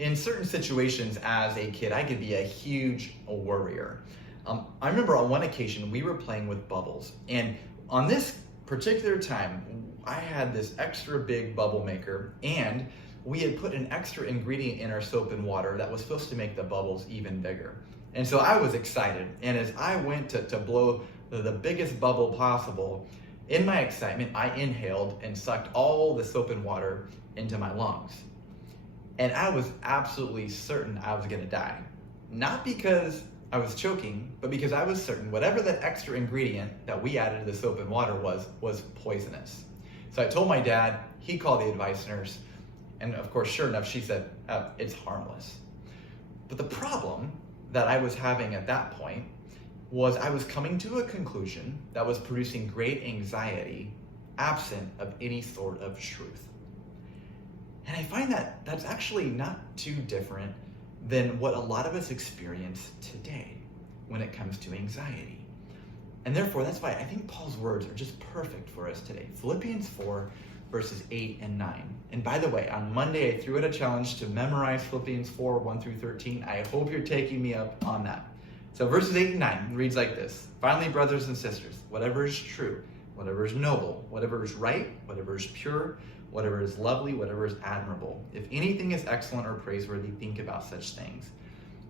in certain situations as a kid, I could be a huge worrier. I remember on one occasion we were playing with bubbles, and on this particular time, I had this extra big bubble maker, and we had put an extra ingredient in our soap and water that was supposed to make the bubbles even bigger. And so I was excited, and as I went to blow the biggest bubble possible, in my excitement, I inhaled and sucked all the soap and water into my lungs. And I was absolutely certain I was gonna die. Not because I was choking, but because I was certain whatever that extra ingredient that we added to the soap and water was poisonous. So I told my dad, he called the advice nurse, and of course, sure enough, she said, it's harmless. But the problem that I was having at that point was I was coming to a conclusion that was producing great anxiety absent of any sort of truth. And I find that that's actually not too different than what a lot of us experience today when it comes to anxiety. And therefore, that's why I think Paul's words are just perfect for us today. Philippians 4, verses 8 and 9. And by the way, on Monday, I threw out a challenge to memorize Philippians 4, 1 through 13. I hope you're taking me up on that. So verses 8 and 9 reads like this. Finally, brothers and sisters, whatever is true, whatever is noble, whatever is right, whatever is pure, whatever is lovely, whatever is admirable. If anything is excellent or praiseworthy, think about such things.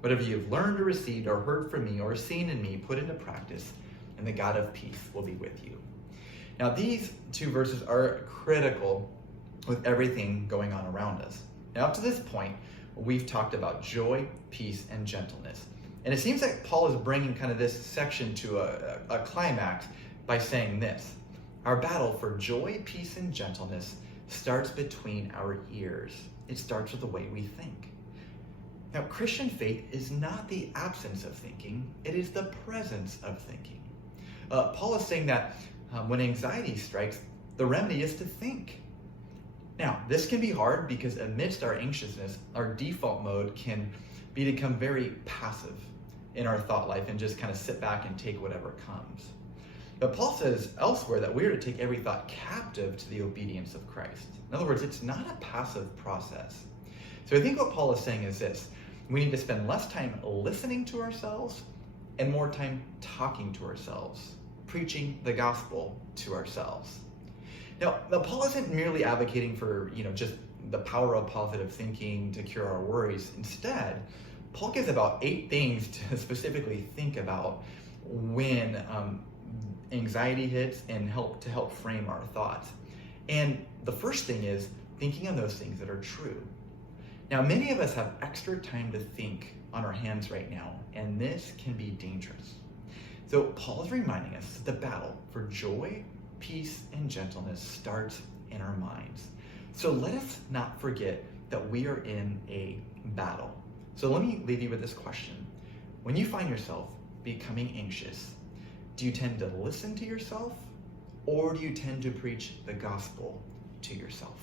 Whatever you have learned or received or heard from me or seen in me, put into practice, and the God of peace will be with you. Now, these two verses are critical with everything going on around us. Now, up to this point, we've talked about joy, peace, and gentleness. And it seems like Paul is bringing kind of this section to a climax by saying this. Our battle for joy, peace, and gentleness starts between our ears. It starts with the way we think. Now, Christian faith is not the absence of thinking, it is the presence of thinking. Paul is saying that when anxiety strikes, the remedy is to think. Now, this can be hard because amidst our anxiousness, our default mode can be to become very passive in our thought life and just kind of sit back and take whatever comes. But Paul says elsewhere that we are to take every thought captive to the obedience of Christ. In other words, it's not a passive process. So I think what Paul is saying is this. We need to spend less time listening to ourselves and more time talking to ourselves, preaching the gospel to ourselves. Now Paul isn't merely advocating for, just the power of positive thinking to cure our worries. Instead, Paul gives about 8 things to specifically think about when anxiety hits and help frame our thoughts. And the first thing is thinking on those things that are true. Now, many of us have extra time to think on our hands right now, and this can be dangerous. So Paul is reminding us that the battle for joy, peace, and gentleness starts in our minds. So let us not forget that we are in a battle. So let me leave you with this question. When you find yourself becoming anxious, do you tend to listen to yourself, or do you tend to preach the gospel to yourself?